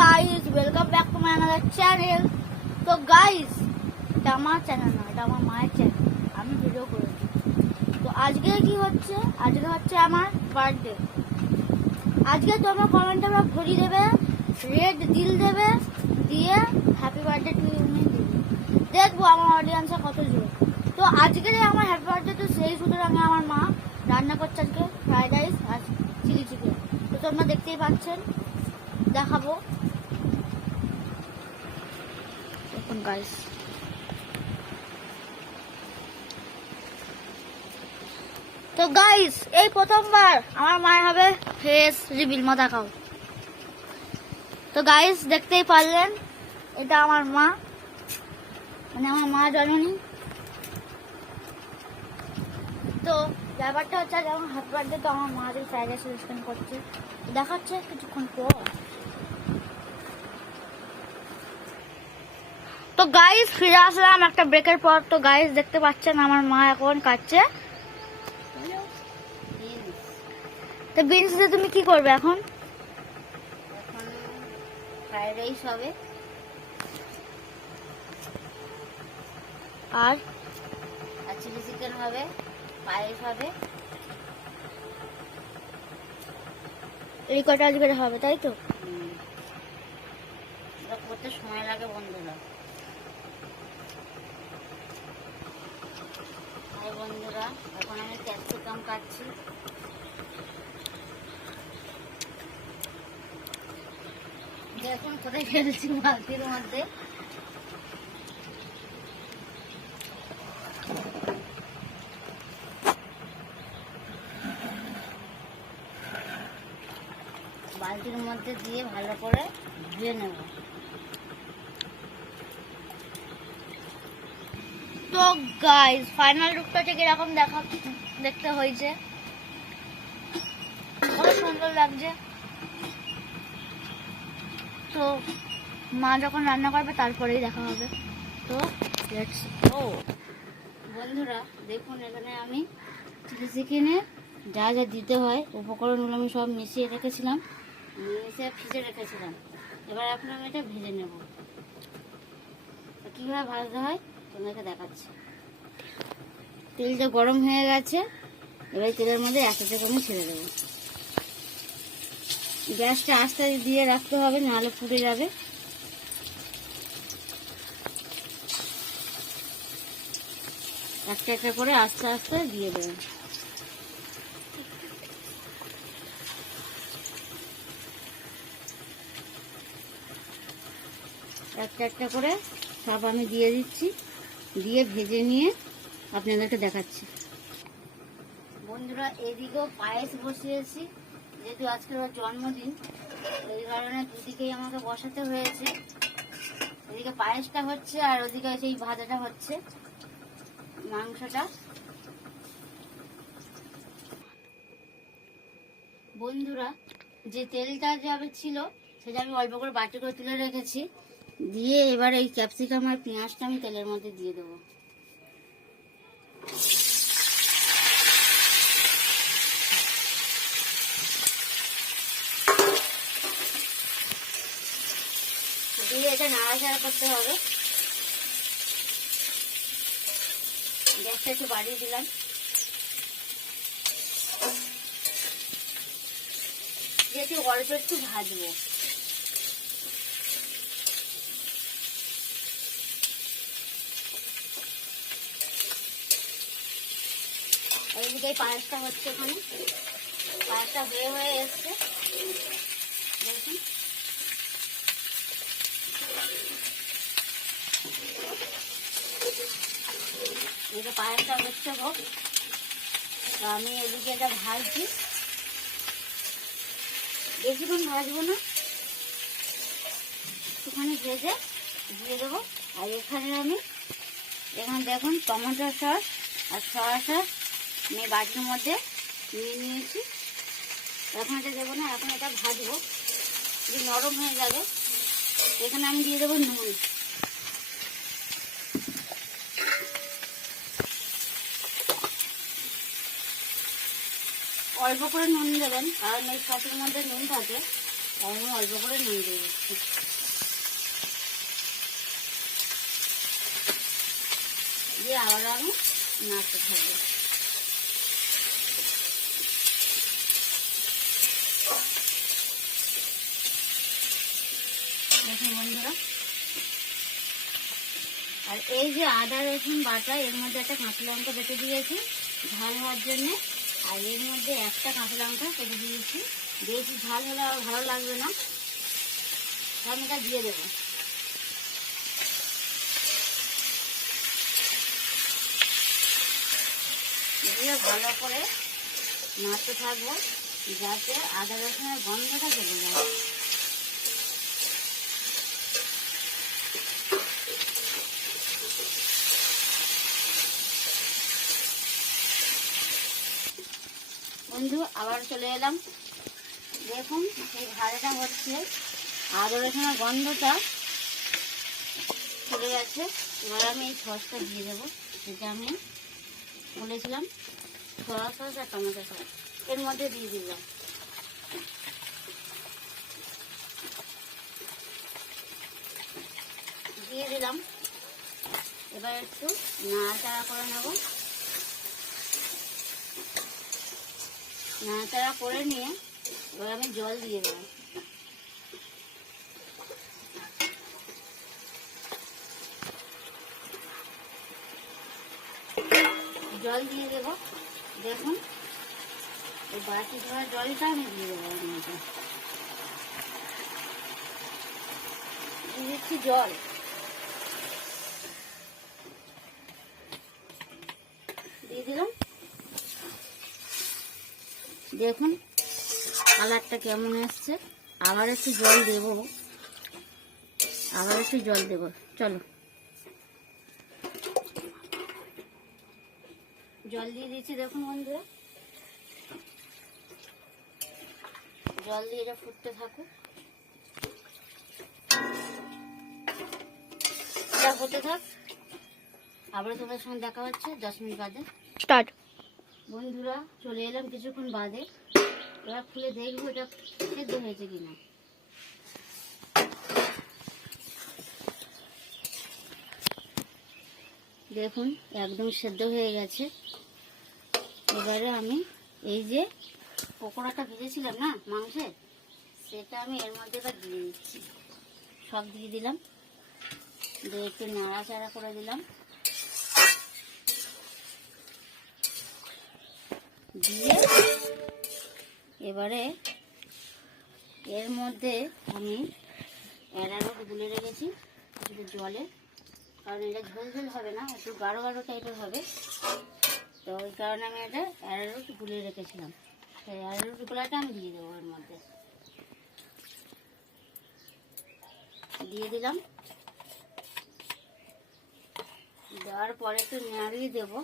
guys, welcome back to my another channel. তো guys, এটা আমার চ্যানেল না, এটা আমার মায়ের চ্যানেল। আমি ভিডিও করেছি। তো আজকে কি হচ্ছে? আজকে হচ্ছে আমার বার্থডে। আজকে তোমরা কমেন্টে ভরিয়ে দেবে, রেড দিল দেবে, দিয়ে হ্যাপি বার্থডে টু ইউ দিবে। দেখবো আমার অডিয়েন্সে কত জোর। তো আজকে আমার হ্যাপি বার্থডে, তো সেই সুতরাং আমার মা রান্না করছে আজকে ফ্রাইড রাইস আর চিলি চিকেন। তো তোমরা দেখতেই পাচ্ছেন, দেখাবো। দেখুন গাইস, তো গাইস এই প্রথমবার আমার মায়ের হবে ফেস রিভিল। মা দেখাও। তো গাইস দেখতেই পারলেন, এটা আমার মা, মানে আমার মা জন্মনি। তো ব্যাপারটা হচ্ছে যেমন হ্যাপি বার্থডে, তো আমার মা যে ফ্রাইড রাইস অনুষ্ঠান করছে, দেখাচ্ছে কিছুক্ষণ পর। তো গাইস ফিরে আসলাম একটা ব্রেকের পর। তো গাইস দেখতে পাচ্ছেন আমার মা এখন কাটছে। তো বিনস দিয়ে তুমি কি করবে এখন? এখন ফ্রাইড রাইস হবে আর চিলি চিকেন হবে, পায়েস হবে। এই কটা আজকে হবে, তাই তো? এটা করতে সময় লাগে বন্ধুরা। বন্ধুরা এখন আমি ক্যাপসিকাম কাটছি। দেখুন কোথায় ফেলছি, বালতির মধ্যে। বালতির মধ্যে দিয়ে ভালো করে ধুয়ে নেব। তো গাইস ফাইনাল লুকটা ঠিক এরকম দেখতে হয়েছে, কত সুন্দর লাগছে। তো মা যখন রান্না করবে তারপরেই দেখা হবে। তো লেটস গো। বন্ধুরা দেখুন, এখানে আমি চিলি চিকেনে যা যা দিতে হয় উপকরণগুলো আমি সব মিশিয়ে রেখেছিলাম, মিশিয়ে ফ্রিজে রেখেছিলাম। এবার এখন আমি এটা ভেজে নেব। কীভাবে ভাজতে হয় তোমাকে দেখাচ্ছি। তেলটা গরম হয়ে গেছে, এবার তেলের মধ্যে এক এক করে ছেড়ে দেবো। গ্যাসটা আস্তে দিয়ে রাখতে হবে, নাহলে পুড়ে যাবে। একটা একটা করে আস্তে আস্তে দিয়ে দেবেন। একটা একটা করে সব আমি দিয়ে দিচ্ছি, দিয়ে ভেজে নিয়ে আপনাদেরকে দেখাচ্ছি। বন্ধুরা এদিকেও পায়েস বসিয়েছি, যেহেতু আজকে ওর জন্মদিন, এই কারণে দুদিকেই আমাকে বসাতে হয়েছে। এদিকে পায়েসটা হচ্ছে আর ওদিকে সেই ভাজাটা হচ্ছে, মাংসটা। বন্ধুরা যে তেলটা যাবে ছিল সেটা আমি অল্প করে বাটি করে তুলে রেখেছি, দিয়ে এবার এই ক্যাপসিকাম আর পেঁয়াজটা আমি তেলের মধ্যে দিয়ে দেবো। দিয়ে এটা নাড়াচাড়া করতে হবে। গ্যাসটা একটু বাড়িয়ে দিলাম। যেহেতু অল্প একটু ভাজবো, এইদিকে পায়েসটা হচ্ছে, এখানে পায়েসটা হয়ে এসছে। দেখুন এদিকে পায়েসটা হচ্ছে হোক, আমি এদিকে এটা ভাজছি। বেশিক্ষণ ভাজবো না, একটুখানি ভেজে দিয়ে দেবো। আর এখানে দেখুন টমেটো সস আর সয়া সস আমি বাটির মধ্যে নিয়ে নিয়েছি। এখন এটা দেবো না, এখন এটা ভাজবো, যদি নরম হয়ে যাবে। এখানে আমি দিয়ে দেবো নুন। অল্প করে নুন দেবেন, কারণ এই সসের মধ্যে নুন থাকে, তাই আমি অল্প করে নুন দিয়ে দিচ্ছি। আবারও আমি নাড়তে থাকবো। দেখুন বন্ধুরা, আর এই যে আদা রসুন বাটা, এর মধ্যে একটা কাঁচা লঙ্কা বেটে দিয়েছি ঝাল হওয়ার জন্যে, আর এর মধ্যে একটা কাঁচা লঙ্কা কেটে দিয়েছি। বেশি ঝাল হলে আর ভালো লাগবে না, আমি এটা দিয়ে দেবো। দিয়ে ভালো করে নাড়তে থাকবো যাতে আদা রসুনের গন্ধটা চলে যায়। বন্ধু আবার চলে এলাম। দেখুন এই ভাজাটা হচ্ছে, আদা রসুনের গন্ধটা চলে যাচ্ছে। এবার আমি এই সসটা দিয়ে দেবো, যেটা আমি বলেছিলাম সয়া সস আর টমেটো সস, এর মধ্যে দিয়ে দিলাম। দিয়ে দিলাম। এবার একটু নাড়াচাড়া করে নেব। নাড়াচাড়া করে নিয়ে এবার আমি জল দিয়ে দেবো। জল দিয়ে দেব। দেখুন এই বাটি ধোয়া জলটা আমি দিয়ে দেবো। এর মধ্যে দিয়ে দিচ্ছি জল। দিয়ে দিলাম। দেখুন কালারটা কেমন এসছে। আবার একটু জল দেব, আবার একটু জল দেব। চলো জল দিয়ে দিচ্ছি। দেখুন বন্ধুরা, জল দিয়ে এটা ফুটতে থাকুক। এটা হতে থাক, আবার তোমার সঙ্গে দেখা হচ্ছে 10 মিনিট বাদে। স্টার্ট। বন্ধুরা চলে এলাম কিছুক্ষণ বাদে। এবার খুলে দেখবো এটা সেদ্ধ হয়েছে কিনা। দেখুন একদম সেদ্ধ হয়ে গেছে। এবারে আমি এই যে পকোড়াটা ভেজেছিলাম না মাংসের, সেটা আমি এর মধ্যে এবার দিয়ে দিচ্ছি। সব দিয়ে দিলাম, দিয়ে একটু নাড়াচাড়া করে দিলাম। দিয়ে এবারে এর মধ্যে আমি অ্যারারুট গুলে রেখেছি একটু জলে, কারণ এটা ঝোল ঝোল হবে না, একটু গাঢ় গাঢ় টাইপের হবে। তো ওই কারণে আমি এটা অ্যারারুট গুলে রেখেছিলাম। সেই অ্যারারুট গুলাটা আমি দিয়ে দেবো এর মধ্যে। দিয়ে দিলাম। দেওয়ার পরে একটু নাড়িয়ে দেবো।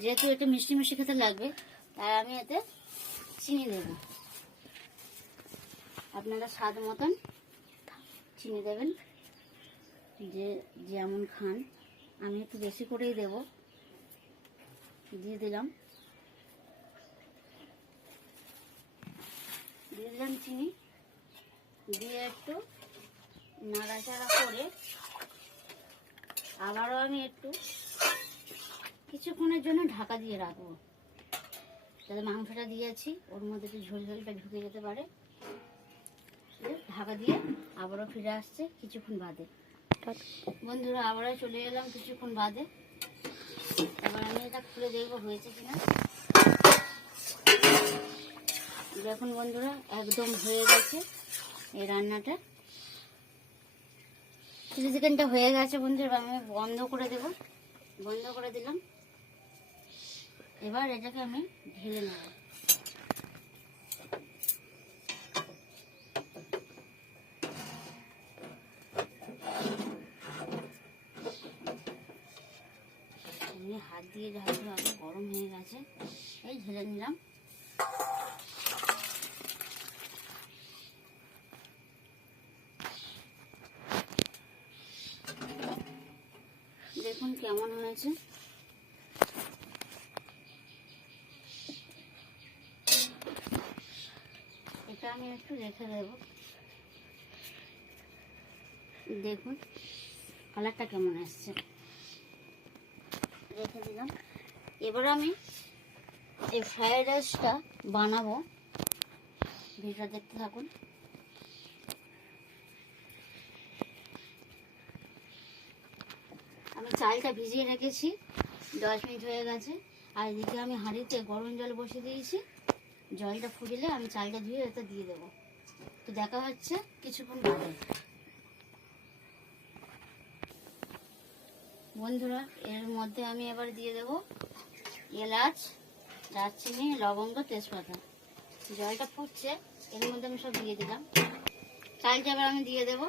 যেহেতু এটা মিষ্টি মিষ্টি খেতে লাগবে, তাই আমি এতে চিনি দেব। আপনারা স্বাদ মতন চিনি দেবেন, যে যেমন খান। আমি একটু বেশি করেই দেব। দিয়ে দিলাম। দিয়ে দিলাম চিনি। দিয়ে একটু নাড়াচাড়া করে আবারও আমি একটু কিছুক্ষণের জন্য ঢাকা দিয়ে রাখবো, যাতে মাংসটা দিয়েছি ওর মধ্যে একটু ঝোল ঝোলটা ঢুকে যেতে পারে। ঢাকা দিয়ে আবারও ফিরে আসছে কিছুক্ষণ বাদে। বন্ধুরা আবারও চলে এলাম কিছুক্ষণ বাদে। এবার আমি এটা খুলে দেখবো হয়েছে কিনা। দেখুন বন্ধুরা একদম হয়ে গেছে এই রান্নাটা। চিলি চিকেনটা হয়ে গেছে বন্ধুরা। আমি বন্ধ করে দেব। বন্ধ করে দিলাম। এবার এটাকে আমি ঢেলে নেব। হাত দিয়ে ঢালতে হবে, গরম হয়ে গেছে। এই ঢেলে নিলাম। দেখুন কেমন হয়েছে। এটা আমি একটু রেখে দেব। দেখুন কালারটা কেমন আসছে। রেখে দিলাম। এবার আমি এই ফ্রাইড রাইসটা বানাবো, ভিডিওটা দেখতে থাকুন। আমি চালটা ভিজিয়ে রেখেছি, 10 মিনিট হয়ে গেছে। আর এদিকে আমি হাঁড়িতে গরম জল বসিয়ে দিয়েছি। জলটা ফুটলে আমি চালটা ধুয়ে এতে দিয়ে দেবো। তো দেখা হচ্ছে কিছুক্ষণ পরে। বন্ধুরা, এর মধ্যে আমি এবার দিয়ে দেবো এলাচ, দারচিনি, লবঙ্গ, তেজপাতা। জলটা ফুটছে, এর মধ্যে আমি সব দিয়ে দিলাম। চালটা এবার আমি দিয়ে দেবো।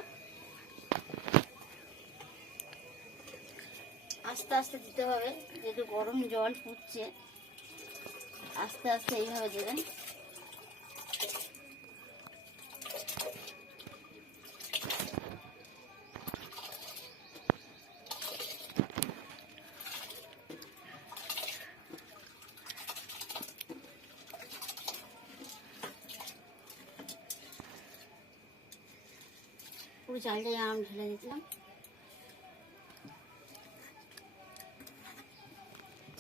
আস্তে আস্তে দিতে হবে, যেহেতু গরম জল ফুটছে, আস্তে আস্তে এইভাবে দেবেন। পুরো চালটা আমি ঢেলে দিলাম।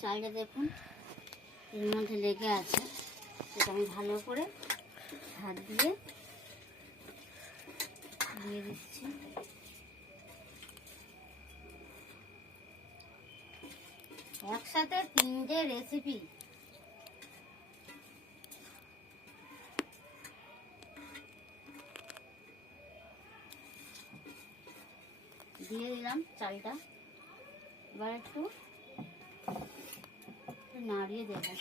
চালটা দেখুন এর মধ্যে লেগে আছে, এটা আমি ভালো করে হাত দিয়ে দিচ্ছি। একসাথে 3টে রেসিপি। দিয়ে দিলাম চালটা। এবার একটু নাড়িয়ে দেবো।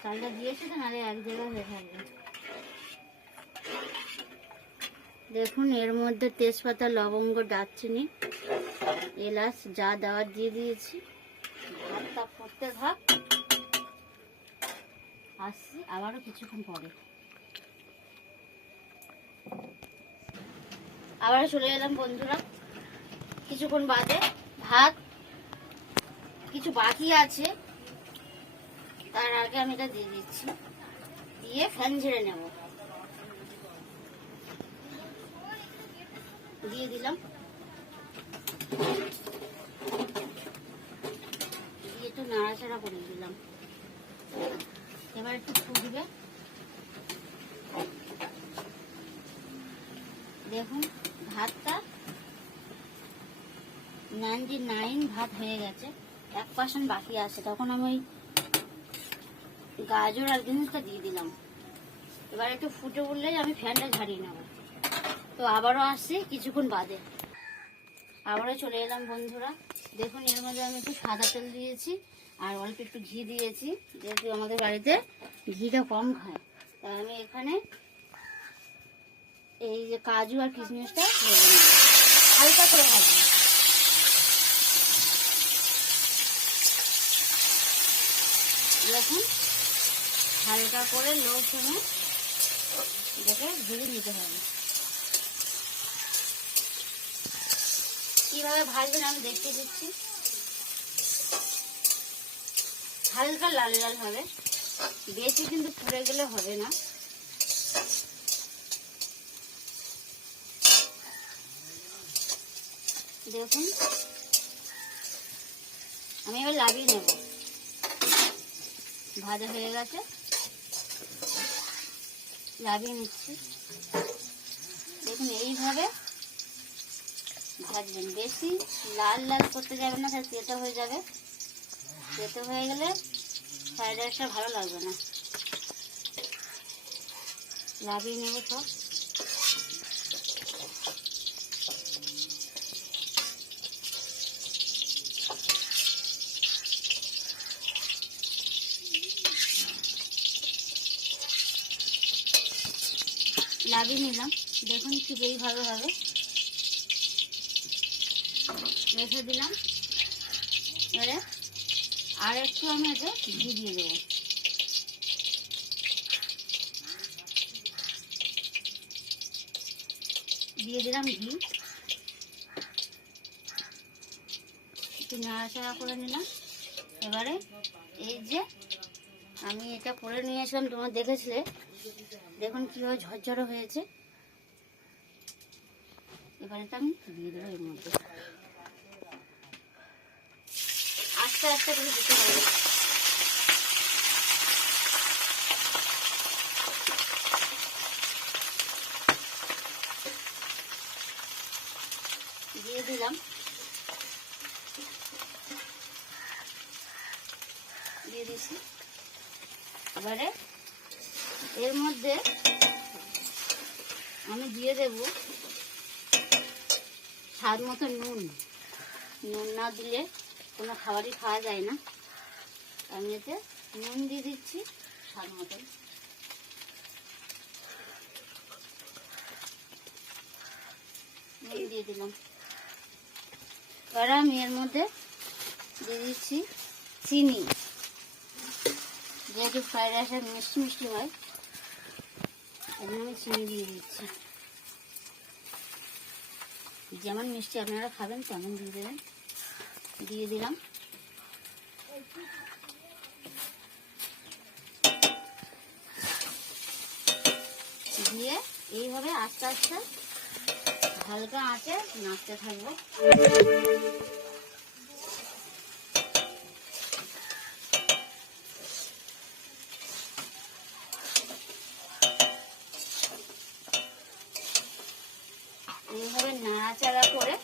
চালটা দিয়েছি তো, নাড়িয়ে এক জায়গায় হয়ে থাকবে। দেখুন এর মধ্যে তেজপাতা, লবঙ্গ, দারচিনি, এলাচ যা দেওয়ার দিয়ে দিয়েছি। ভাতটা ফুটতে থাক, আসছি আবারও কিছুক্ষণ পরে। আবারও চলে এলাম বন্ধুরা কিছুক্ষণ বাদে। ভাত কিছু বাকি আছে, তার আগে আমি এটা দিয়ে দিচ্ছি, দিয়ে ফ্যান ঝেড়ে নেব। দিয়ে দিলাম, দিয়ে একটু নাড়াচাড়া করে দিলাম। এবার একটু ফুটবে। দেখুন ভাতটা 99 ভাত হয়ে গেছে, 1% বাকি আছে। তখন আমি ওই গাজর আর বিনসটা দিয়ে দিলাম। এবার একটু ফুটে উঠলেই আমি ফ্যানটা ঝাড়িয়ে নেব। তো আবারও আসছি কিছুক্ষণ বাদে। আবারও চলে এলাম বন্ধুরা। দেখুন এর মধ্যে আমি একটু সাদা তেল দিয়েছি আর অল্প একটু ঘি দিয়েছি, যেহেতু আমাদের বাড়িতে ঘিটা কম খায়। তাই আমি এখানে এই যে কাজু আর কিশমিশটা ভেজে নেব, হালকা করে ভাজবো। দেখুন হালকা করে লো ফ্লেমে দেখে ভেজে নিতে হবে। কিভাবে ভাজবেন আমি দেখিয়ে দিচ্ছি। হালকা লাল লাল হবে, বেশি কিন্তু পুড়ে গেলে হবে না। দেখুন আমি এবার লাগিয়ে নেব। ভাজা হয়ে গেছে, লাগিয়ে নিচ্ছি। দেখুন এইভাবে ভাজবেন, বেশি লাল লাল করতে যাবেন না, তাহলে তেতো হয়ে যাবে। তেতো হয়ে গেলে ফ্রাইড রাইসটা ভালো লাগবে না। লাগিয়ে নেব সব। লাগিয়ে নিলাম। দেখুন ঠিক এইভাবে হবে। রেখে দিলাম। এবারে আর একটু আমি এতে ঘি দিয়ে দেবো। দিয়ে দিলাম ঘি, একটু নাড়াচাড়া করে নিলাম। এবারে এই যে আমি এটা করে নিয়েছিলাম, তোমরা দেখেছিলে, দেখুন কীভাবে ঝরঝরে হয়েছে। এবারে এটা আমি দিয়ে দেবো এর মধ্যে। আস্তে আস্তে করে দিতে হবে। দিয়ে দিলাম, দিয়ে দিছি। এবারে এর মধ্যে আমি দিয়ে দেব স্বাদ মতো নুন। নুন না দিলে কোনো খাবারই খাওয়া যায় না। আমি এতে নুন দিয়ে দিচ্ছি স্বাদ মতো। নুন দিয়ে দিলাম। এবার আমি এর মধ্যে দিয়ে দিচ্ছি চিনি। যেহেতু ফ্রাইড রাইসটা মিষ্টি মিষ্টি হয়, এখানে আমি চিনি দিয়ে দিচ্ছি। যেমন মিষ্টি আপনারা খাবেন তেমন দিয়ে দেবেন। দিয়ে দিলাম। দিয়ে এইভাবে আস্তে আস্তে হালকা আঁচে নাড়তে থাকবো। এইভাবে নাড়াচাড়া করে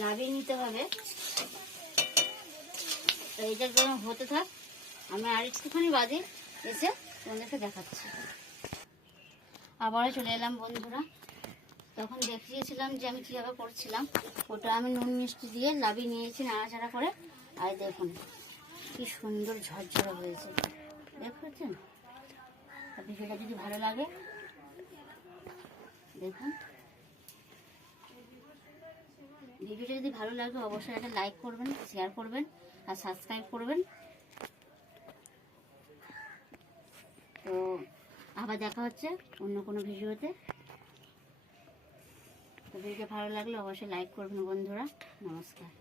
লাভিয়ে নিতে হবে। এইটা যখন হতে থাক, আমি আর একটুখানি বাদে এসে তোমাদেরকে দেখাচ্ছি। আবারও চলে এলাম বন্ধুরা। তখন দেখিয়েছিলাম যে আমি কীভাবে করছিলাম। ওটা আমি নুন মিষ্টি দিয়ে লাভিয়ে নিয়েছি নাড়াচাড়া করে। আর দেখুন কি সুন্দর ঝরঝরা হয়েছে, দেখছেন? আর ভিডিওটা যদি ভালো লাগে দেখুন। ভিডিওটা যদি ভালো লাগে অবশ্যই একটা লাইক করবেন, শেয়ার করবেন আর সাবস্ক্রাইব করবেন। তো আবার দেখা হচ্ছে অন্য কোনো ভিডিওতে। তো ভিডিও ভালো লাগলে অবশ্যই লাইক করবেন বন্ধুরা। নমস্কার।